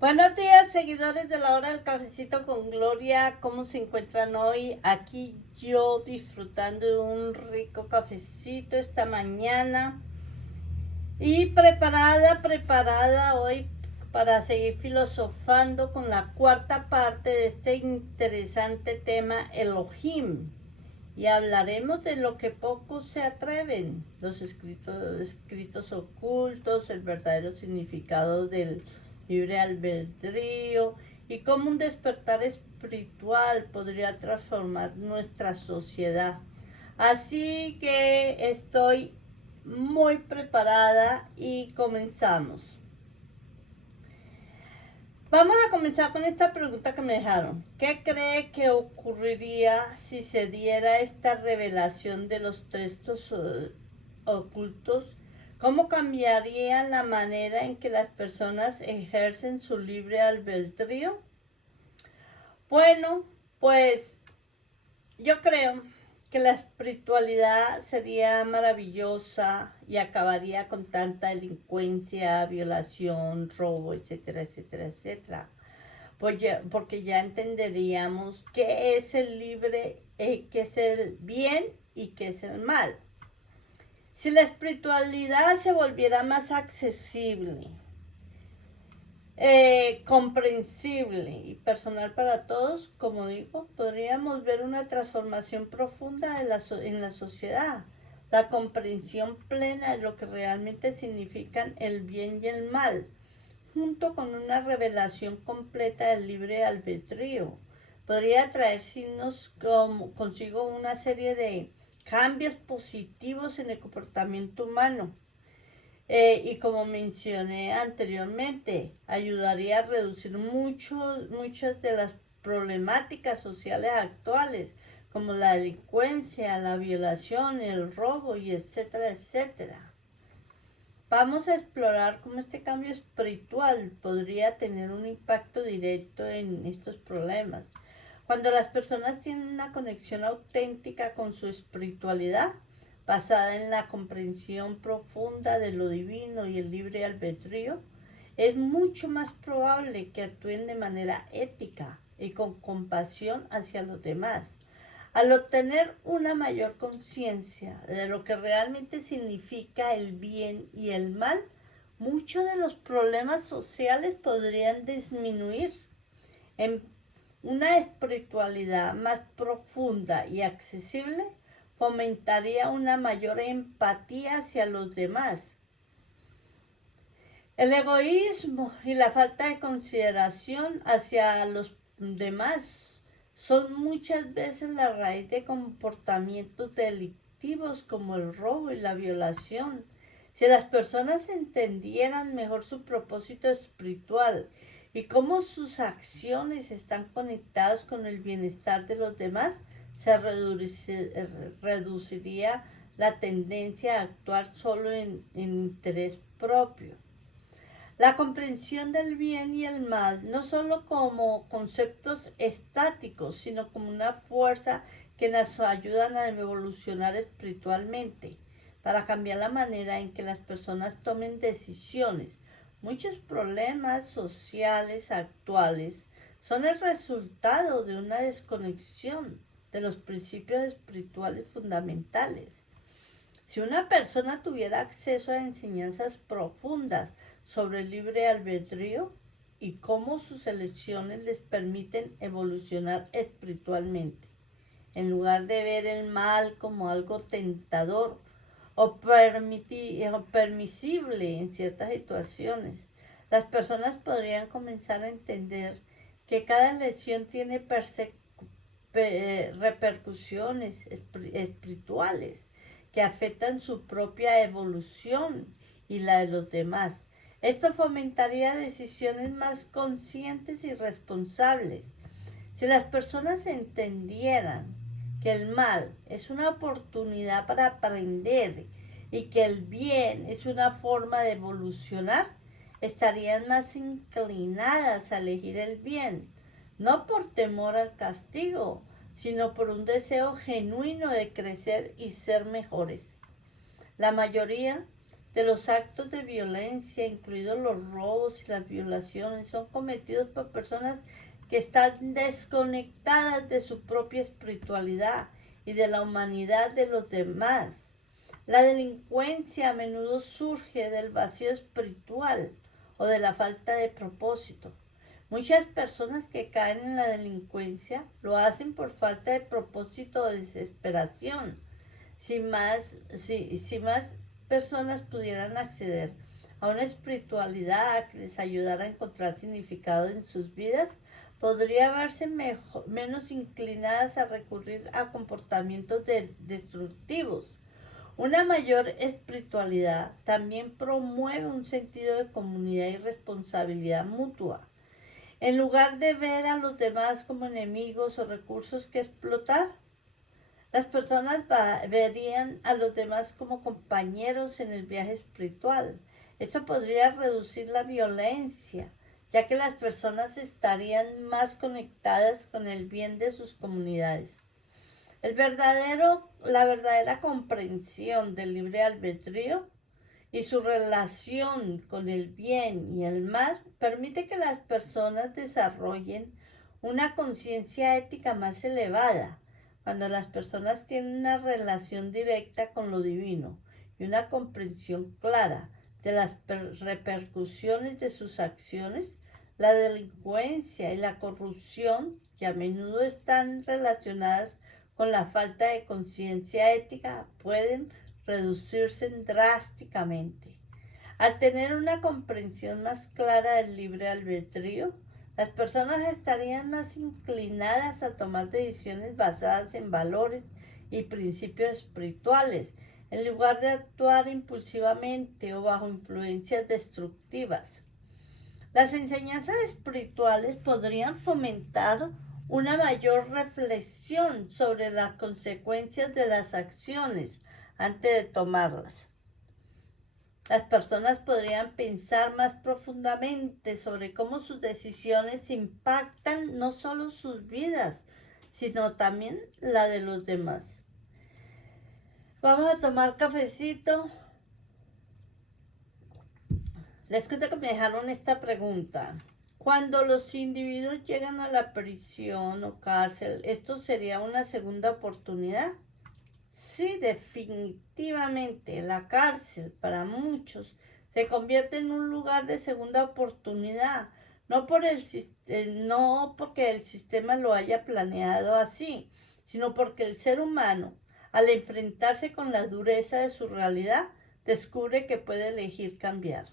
Buenos días, seguidores de la hora del cafecito con Gloria. ¿Cómo se encuentran hoy? Aquí yo disfrutando de un rico cafecito esta mañana y preparada hoy para seguir filosofando con la cuarta parte de este interesante tema Elohim. Y hablaremos de lo que pocos se atreven, los escritos ocultos, el verdadero significado del libre albedrío y cómo un despertar espiritual podría transformar nuestra sociedad. Así que estoy muy preparada y comenzamos. Vamos a comenzar con esta pregunta que me dejaron. ¿Qué cree que ocurriría si se diera esta revelación de los textos ocultos? ¿Cómo cambiaría la manera en que las personas ejercen su libre albedrío? Bueno, pues yo creo que la espiritualidad sería maravillosa y acabaría con tanta delincuencia, violación, robo, etcétera, etcétera, etcétera. Porque ya entenderíamos qué es el libre, qué es el bien y qué es el mal. Si la espiritualidad se volviera más accesible, comprensible y personal para todos, como digo, podríamos ver una transformación profunda en la sociedad, la comprensión plena de lo que realmente significan el bien y el mal, junto con una revelación completa del libre albedrío. Podría traer consigo una serie de cambios positivos en el comportamiento humano. Y como mencioné anteriormente, ayudaría a reducir muchas de las problemáticas sociales actuales, como la delincuencia, la violación, el robo y etcétera, etcétera. Vamos a explorar cómo este cambio espiritual podría tener un impacto directo en estos problemas. Cuando las personas tienen una conexión auténtica con su espiritualidad, basada en la comprensión profunda de lo divino y el libre albedrío, es mucho más probable que actúen de manera ética y con compasión hacia los demás. Al obtener una mayor conciencia de lo que realmente significa el bien y el mal, muchos de los problemas sociales podrían disminuir. En una espiritualidad más profunda y accesible fomentaría una mayor empatía hacia los demás. El egoísmo y la falta de consideración hacia los demás son muchas veces la raíz de comportamientos delictivos como el robo y la violación. Si las personas entendieran mejor su propósito espiritual y cómo sus acciones están conectadas con el bienestar de los demás, se reduciría la tendencia a actuar solo en interés propio. La comprensión del bien y el mal, no solo como conceptos estáticos, sino como una fuerza que nos ayudan a evolucionar espiritualmente, para cambiar la manera en que las personas tomen decisiones. Muchos problemas sociales actuales son el resultado de una desconexión de los principios espirituales fundamentales. Si una persona tuviera acceso a enseñanzas profundas sobre el libre albedrío y cómo sus elecciones les permiten evolucionar espiritualmente, en lugar de ver el mal como algo tentador o permisible en ciertas situaciones, las personas podrían comenzar a entender que cada elección tiene repercusiones espirituales que afectan su propia evolución y la de los demás. Esto fomentaría decisiones más conscientes y responsables. Si las personas entendieran que el mal es una oportunidad para aprender y que el bien es una forma de evolucionar, estarían más inclinadas a elegir el bien, no por temor al castigo, sino por un deseo genuino de crecer y ser mejores. La mayoría de los actos de violencia, incluidos los robos y las violaciones, son cometidos por personas que están desconectadas de su propia espiritualidad y de la humanidad de los demás. La delincuencia a menudo surge del vacío espiritual o de la falta de propósito. Muchas personas que caen en la delincuencia lo hacen por falta de propósito o desesperación. Si más personas pudieran acceder a una espiritualidad que les ayudara a encontrar significado en sus vidas, podría verse menos inclinadas a recurrir a comportamientos destructivos. Una mayor espiritualidad también promueve un sentido de comunidad y responsabilidad mutua. En lugar de ver a los demás como enemigos o recursos que explotar, las personas verían a los demás como compañeros en el viaje espiritual. Esto podría reducir la violencia, ya que las personas estarían más conectadas con el bien de sus comunidades. La verdadera comprensión del libre albedrío y su relación con el bien y el mal permite que las personas desarrollen una conciencia ética más elevada. Cuando las personas tienen una relación directa con lo divino y una comprensión clara de las repercusiones de sus acciones, la delincuencia y la corrupción, que a menudo están relacionadas con la falta de conciencia ética, pueden reducirse drásticamente. Al tener una comprensión más clara del libre albedrío, las personas estarían más inclinadas a tomar decisiones basadas en valores y principios espirituales, en lugar de actuar impulsivamente o bajo influencias destructivas. Las enseñanzas espirituales podrían fomentar una mayor reflexión sobre las consecuencias de las acciones antes de tomarlas. Las personas podrían pensar más profundamente sobre cómo sus decisiones impactan no solo sus vidas, sino también la de los demás. Vamos a tomar cafecito. Les cuento que me dejaron esta pregunta. Cuando los individuos llegan a la prisión o cárcel, ¿esto sería una segunda oportunidad? Sí, definitivamente, la cárcel para muchos se convierte en un lugar de segunda oportunidad, no porque el sistema lo haya planeado así, sino porque el ser humano, al enfrentarse con la dureza de su realidad, descubre que puede elegir cambiar.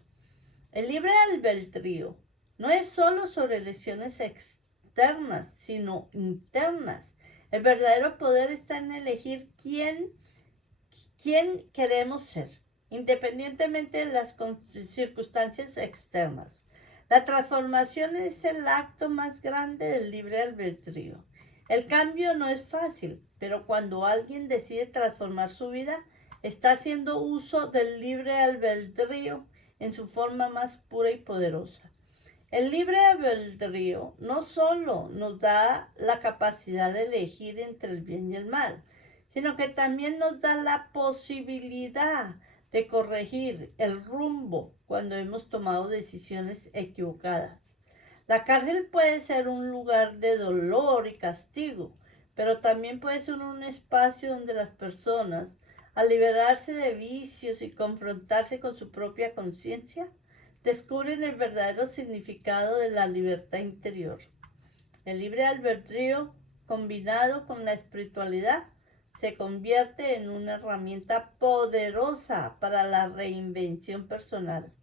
El libre albedrío no es solo sobre elecciones externas, sino internas. El verdadero poder está en elegir quién queremos ser, independientemente de las circunstancias externas. La transformación es el acto más grande del libre albedrío. El cambio no es fácil, pero cuando alguien decide transformar su vida, está haciendo uso del libre albedrío en su forma más pura y poderosa. El libre albedrío no solo nos da la capacidad de elegir entre el bien y el mal, sino que también nos da la posibilidad de corregir el rumbo cuando hemos tomado decisiones equivocadas. La cárcel puede ser un lugar de dolor y castigo, pero también puede ser un espacio donde las personas, al liberarse de vicios y confrontarse con su propia conciencia, descubren el verdadero significado de la libertad interior. El libre albedrío, combinado con la espiritualidad, se convierte en una herramienta poderosa para la reinvención personal.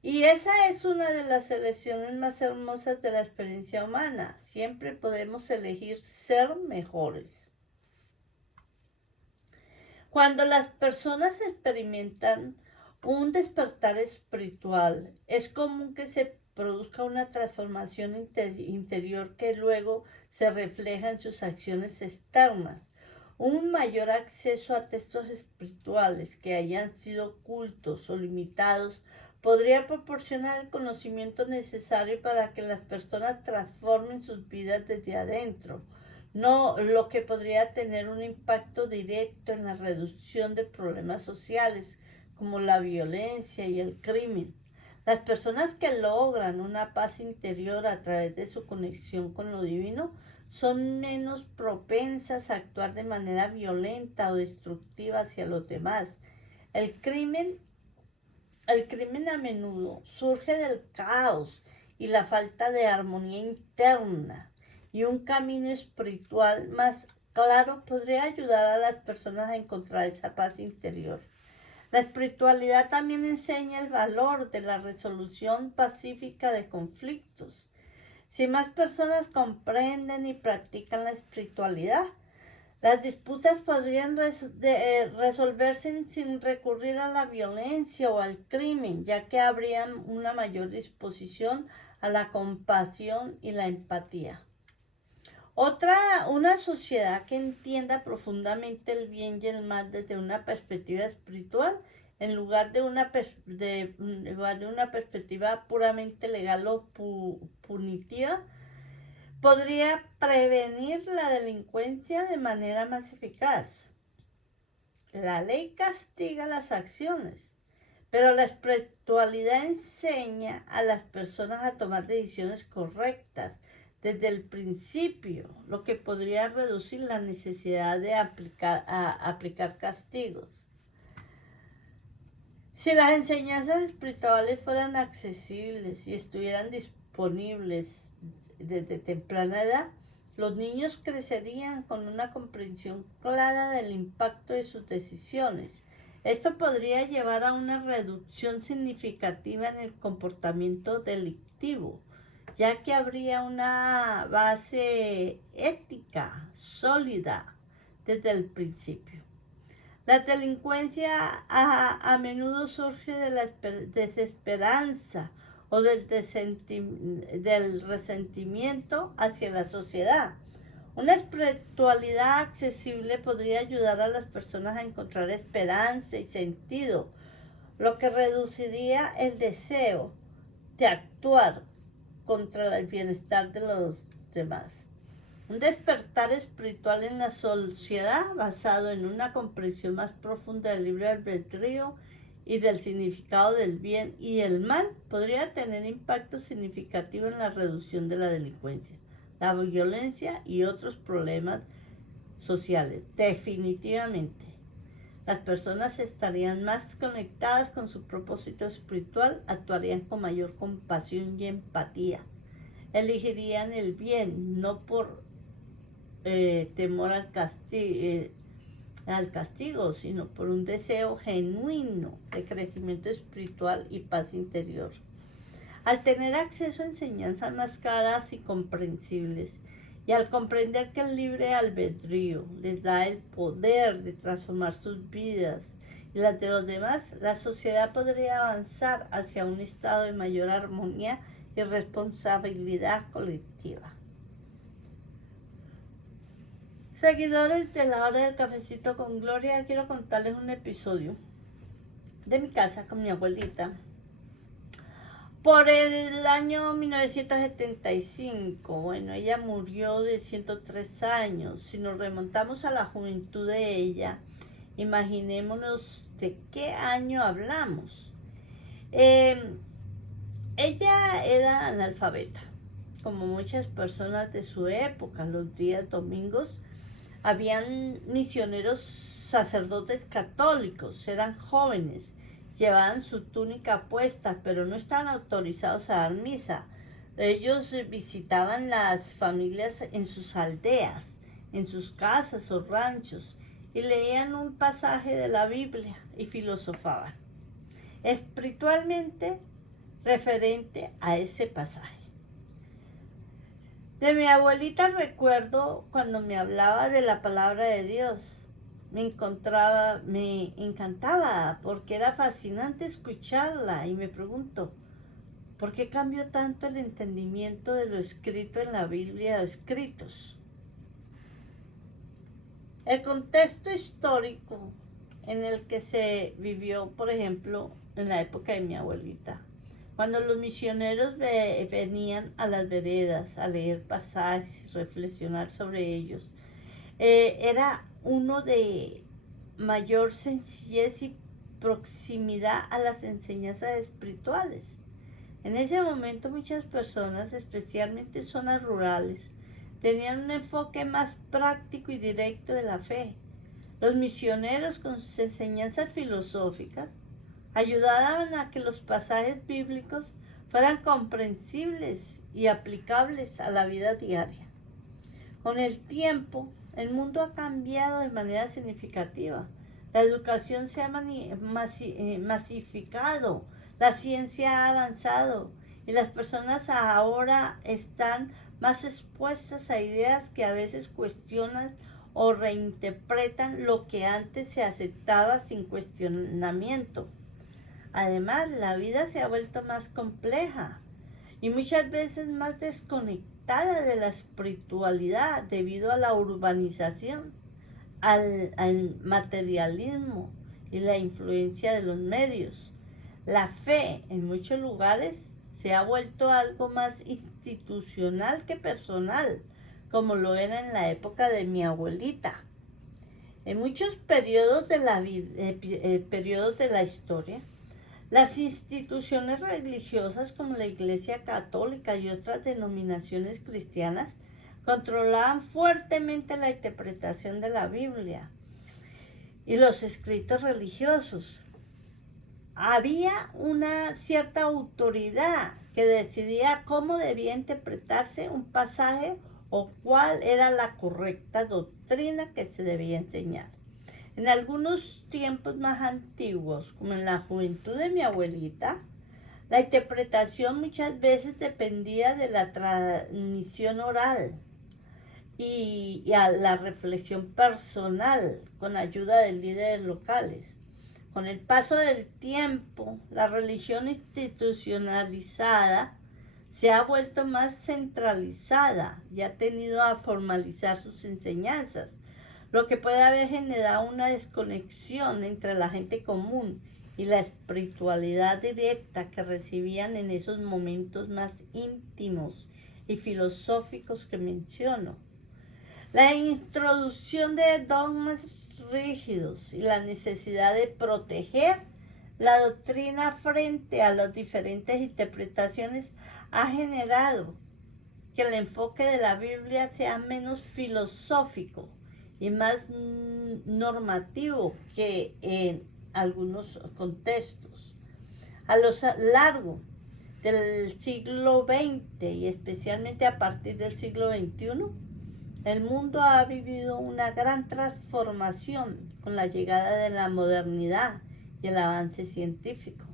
Y esa es una de las elecciones más hermosas de la experiencia humana. Siempre podemos elegir ser mejores. Cuando las personas experimentan un despertar espiritual, es común que se produzca una transformación interior que luego se refleja en sus acciones externas. Un mayor acceso a textos espirituales que hayan sido ocultos o limitados podría proporcionar el conocimiento necesario para que las personas transformen sus vidas desde adentro, no lo que podría tener un impacto directo en la reducción de problemas sociales como la violencia y el crimen. Las personas que logran una paz interior a través de su conexión con lo divino son menos propensas a actuar de manera violenta o destructiva hacia los demás. El crimen, el crimen a menudo surge del caos y la falta de armonía interna, y un camino espiritual más claro podría ayudar a las personas a encontrar esa paz interior. La espiritualidad también enseña el valor de la resolución pacífica de conflictos. Si más personas comprenden y practican la espiritualidad, las disputas podrían resolverse sin recurrir a la violencia o al crimen, ya que habría una mayor disposición a la compasión y la empatía. Una sociedad que entienda profundamente el bien y el mal desde una perspectiva espiritual, en lugar de una perspectiva puramente legal o punitiva, podría prevenir la delincuencia de manera más eficaz. La ley castiga las acciones, pero la espiritualidad enseña a las personas a tomar decisiones correctas desde el principio, lo que podría reducir la necesidad de aplicar castigos. Si las enseñanzas espirituales fueran accesibles y estuvieran disponibles desde temprana edad, los niños crecerían con una comprensión clara del impacto de sus decisiones. Esto podría llevar a una reducción significativa en el comportamiento delictivo, ya que habría una base ética sólida desde el principio. La delincuencia a menudo surge de la desesperanza o del resentimiento hacia la sociedad. Una espiritualidad accesible podría ayudar a las personas a encontrar esperanza y sentido, lo que reduciría el deseo de actuar contra el bienestar de los demás. Un despertar espiritual en la sociedad basado en una comprensión más profunda del libre albedrío y del significado del bien y el mal podría tener impacto significativo en la reducción de la delincuencia, la violencia y otros problemas sociales. Definitivamente, las personas estarían más conectadas con su propósito espiritual, actuarían con mayor compasión y empatía, elegirían el bien, no por temor al castigo, sino por un deseo genuino de crecimiento espiritual y paz interior. Al tener acceso a enseñanzas más claras y comprensibles, y al comprender que el libre albedrío les da el poder de transformar sus vidas y las de los demás, la sociedad podría avanzar hacia un estado de mayor armonía y responsabilidad colectiva. Seguidores de la hora del cafecito con Gloria, quiero contarles un episodio de mi casa con mi abuelita. Por el año 1975, bueno, ella murió de 103 años. Si nos remontamos a la juventud de ella, imaginémonos de qué año hablamos. Ella era analfabeta, como muchas personas de su época. Los días domingos habían misioneros sacerdotes católicos, eran jóvenes, llevaban su túnica puesta, pero no estaban autorizados a dar misa. Ellos visitaban las familias en sus aldeas, en sus casas o ranchos, y leían un pasaje de la Biblia y filosofaban espiritualmente referente a ese pasaje. De mi abuelita recuerdo cuando me hablaba de la palabra de Dios. Me encantaba porque era fascinante escucharla, y me pregunto, ¿por qué cambió tanto el entendimiento de lo escrito en la Biblia o escritos? El contexto histórico en el que se vivió, por ejemplo, en la época de mi abuelita, cuando los misioneros venían a las veredas a leer pasajes y reflexionar sobre ellos, era uno de mayor sencillez y proximidad a las enseñanzas espirituales. En ese momento muchas personas, especialmente en zonas rurales, tenían un enfoque más práctico y directo de la fe. Los misioneros, con sus enseñanzas filosóficas, ayudaban a que los pasajes bíblicos fueran comprensibles y aplicables a la vida diaria. Con el tiempo, el mundo ha cambiado de manera significativa. La educación se ha masificado, la ciencia ha avanzado y las personas ahora están más expuestas a ideas que a veces cuestionan o reinterpretan lo que antes se aceptaba sin cuestionamiento. Además, la vida se ha vuelto más compleja y muchas veces más desconectada de la espiritualidad debido a la urbanización, al materialismo y la influencia de los medios. La fe en muchos lugares se ha vuelto algo más institucional que personal, como lo era en la época de mi abuelita. En muchos periodos de la historia, las instituciones religiosas como la Iglesia Católica y otras denominaciones cristianas controlaban fuertemente la interpretación de la Biblia y los escritos religiosos. Había una cierta autoridad que decidía cómo debía interpretarse un pasaje o cuál era la correcta doctrina que se debía enseñar. En algunos tiempos más antiguos, como en la juventud de mi abuelita, la interpretación muchas veces dependía de la transmisión oral y a la reflexión personal con ayuda de líderes locales. Con el paso del tiempo, la religión institucionalizada se ha vuelto más centralizada y ha tenido a formalizar sus enseñanzas, lo que puede haber generado una desconexión entre la gente común y la espiritualidad directa que recibían en esos momentos más íntimos y filosóficos que menciono. La introducción de dogmas rígidos y la necesidad de proteger la doctrina frente a las diferentes interpretaciones ha generado que el enfoque de la Biblia sea menos filosófico y más normativo que en algunos contextos. A lo largo del siglo XX y especialmente a partir del siglo XXI, el mundo ha vivido una gran transformación con la llegada de la modernidad y el avance científico.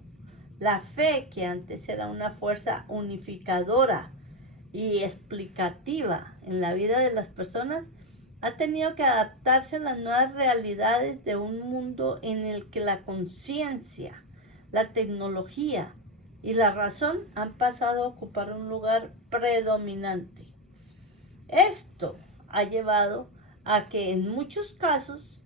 La fe, que antes era una fuerza unificadora y explicativa en la vida de las personas, ha tenido que adaptarse a las nuevas realidades de un mundo en el que la conciencia, la tecnología y la razón han pasado a ocupar un lugar predominante. Esto ha llevado a que en muchos casos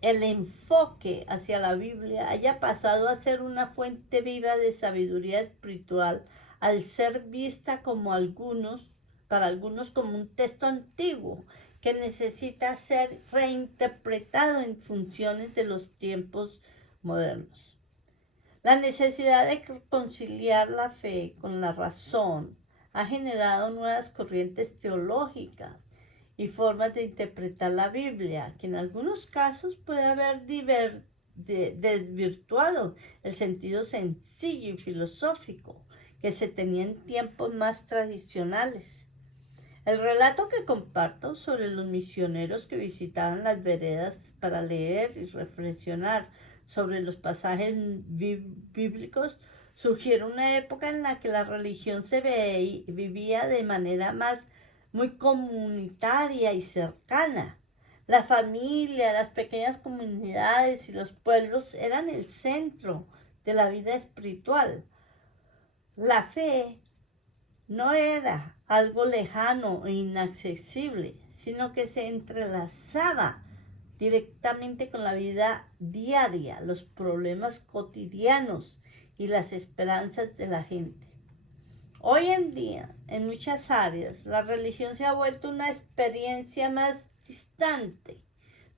el enfoque hacia la Biblia haya pasado a ser una fuente viva de sabiduría espiritual al ser vista para algunos como un texto antiguo que necesita ser reinterpretado en funciones de los tiempos modernos. La necesidad de conciliar la fe con la razón ha generado nuevas corrientes teológicas y formas de interpretar la Biblia, que en algunos casos puede haber desvirtuado el sentido sencillo y filosófico que se tenía en tiempos más tradicionales. El relato que comparto sobre los misioneros que visitaban las veredas para leer y reflexionar sobre los pasajes bíblicos sugiere una época en la que la religión se vivía de manera muy comunitaria y cercana. La familia, las pequeñas comunidades y los pueblos eran el centro de la vida espiritual. La fe no era algo lejano e inaccesible, sino que se entrelazaba directamente con la vida diaria, los problemas cotidianos y las esperanzas de la gente. Hoy en día, en muchas áreas, la religión se ha vuelto una experiencia más distante,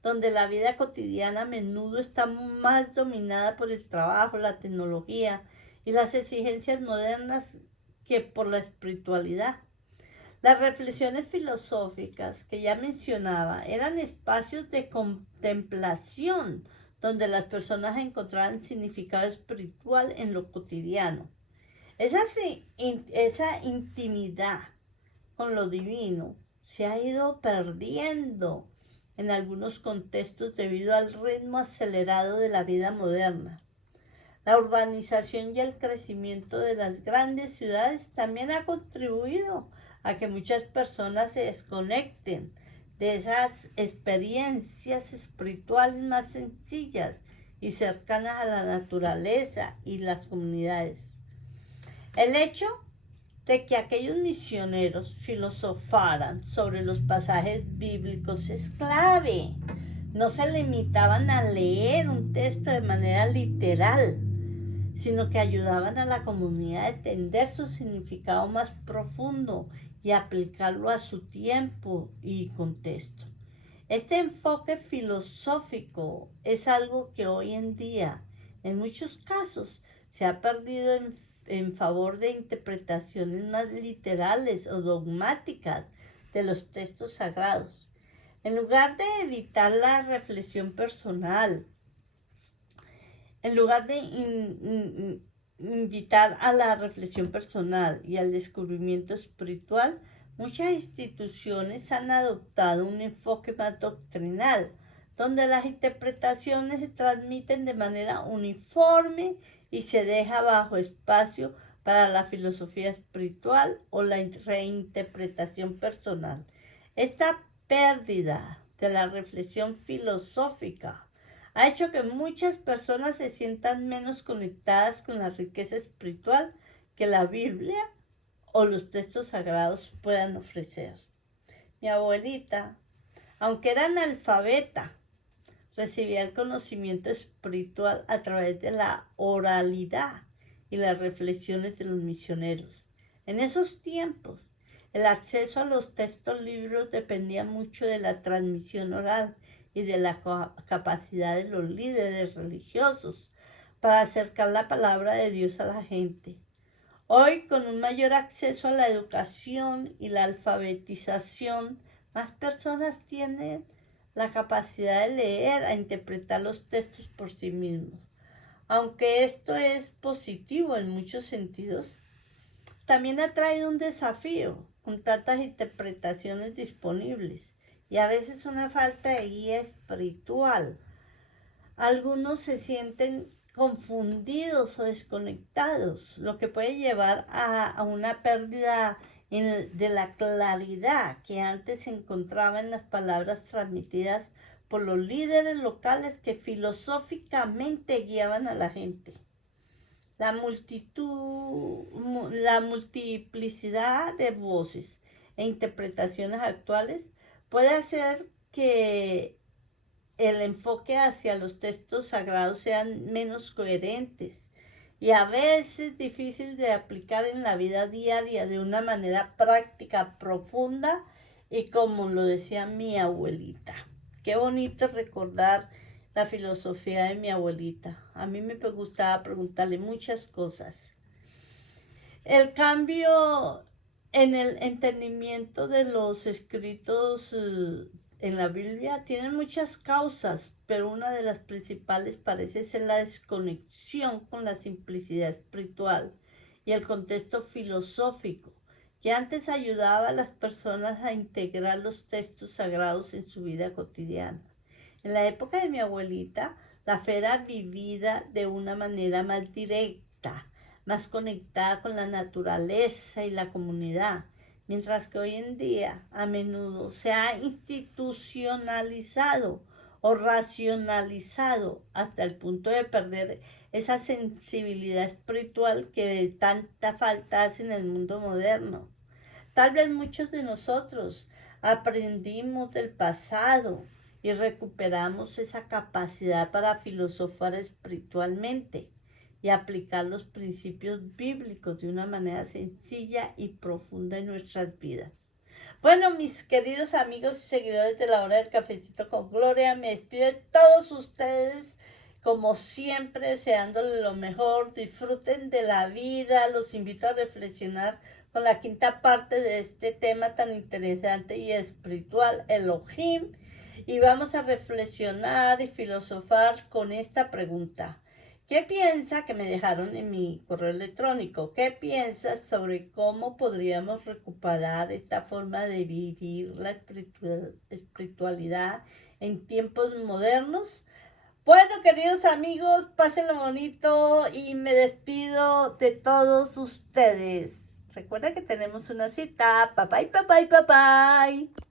donde la vida cotidiana a menudo está más dominada por el trabajo, la tecnología y las exigencias modernas que por la espiritualidad. Las reflexiones filosóficas que ya mencionaba eran espacios de contemplación donde las personas encontraban significado espiritual en lo cotidiano. Esa intimidad con lo divino se ha ido perdiendo en algunos contextos debido al ritmo acelerado de la vida moderna. La urbanización y el crecimiento de las grandes ciudades también ha contribuido a que muchas personas se desconecten de esas experiencias espirituales más sencillas y cercanas a la naturaleza y las comunidades. El hecho de que aquellos misioneros filosofaran sobre los pasajes bíblicos es clave. No se limitaban a leer un texto de manera literal, sino que ayudaban a la comunidad a entender su significado más profundo y aplicarlo a su tiempo y contexto. Este enfoque filosófico es algo que hoy en día, en muchos casos, se ha perdido en favor de interpretaciones más literales o dogmáticas de los textos sagrados. En lugar de evitar la reflexión personal, en lugar de invitar a la reflexión personal y al descubrimiento espiritual, muchas instituciones han adoptado un enfoque más doctrinal, donde las interpretaciones se transmiten de manera uniforme y se deja bajo espacio para la filosofía espiritual o la reinterpretación personal. Esta pérdida de la reflexión filosófica ha hecho que muchas personas se sientan menos conectadas con la riqueza espiritual que la Biblia o los textos sagrados puedan ofrecer. Mi abuelita, aunque era analfabeta, recibía el conocimiento espiritual a través de la oralidad y las reflexiones de los misioneros. En esos tiempos, el acceso a los textos libros dependía mucho de la transmisión oral y de la capacidad de los líderes religiosos para acercar la palabra de Dios a la gente. Hoy, con un mayor acceso a la educación y la alfabetización, más personas tienen la capacidad de leer e interpretar los textos por sí mismos. Aunque esto es positivo en muchos sentidos, también ha traído un desafío con tantas interpretaciones disponibles y a veces una falta de guía espiritual. Algunos se sienten confundidos o desconectados, lo que puede llevar a una pérdida de la claridad que antes se encontraba en las palabras transmitidas por los líderes locales que filosóficamente guiaban a la gente. La multiplicidad de voces e interpretaciones actuales puede hacer que el enfoque hacia los textos sagrados sean menos coherentes y a veces difícil de aplicar en la vida diaria de una manera práctica, profunda y como lo decía mi abuelita. Qué bonito recordar la filosofía de mi abuelita. A mí me gustaba preguntarle muchas cosas. El cambio en el entendimiento de los escritos en la Biblia tiene muchas causas, pero una de las principales parece ser la desconexión con la simplicidad espiritual y el contexto filosófico, que antes ayudaba a las personas a integrar los textos sagrados en su vida cotidiana. En la época de mi abuelita, la fe era vivida de una manera más directa, más conectada con la naturaleza y la comunidad, mientras que hoy en día a menudo se ha institucionalizado o racionalizado hasta el punto de perder esa sensibilidad espiritual que de tanta falta hace en el mundo moderno. Tal vez muchos de nosotros aprendimos del pasado y recuperamos esa capacidad para filosofar espiritualmente y aplicar los principios bíblicos de una manera sencilla y profunda en nuestras vidas. Bueno, mis queridos amigos y seguidores de la hora del cafecito con Gloria, me despido de todos ustedes, como siempre, deseándoles lo mejor. Disfruten de la vida, los invito a reflexionar con la quinta parte de este tema tan interesante y espiritual, Elohim, y vamos a reflexionar y filosofar con esta pregunta. ¿Qué piensa que me dejaron en mi correo electrónico? ¿Qué piensas sobre cómo podríamos recuperar esta forma de vivir la espiritualidad en tiempos modernos? Bueno, queridos amigos, pásenlo bonito y me despido de todos ustedes. Recuerda que tenemos una cita. Bye bye, bye bye, bye bye.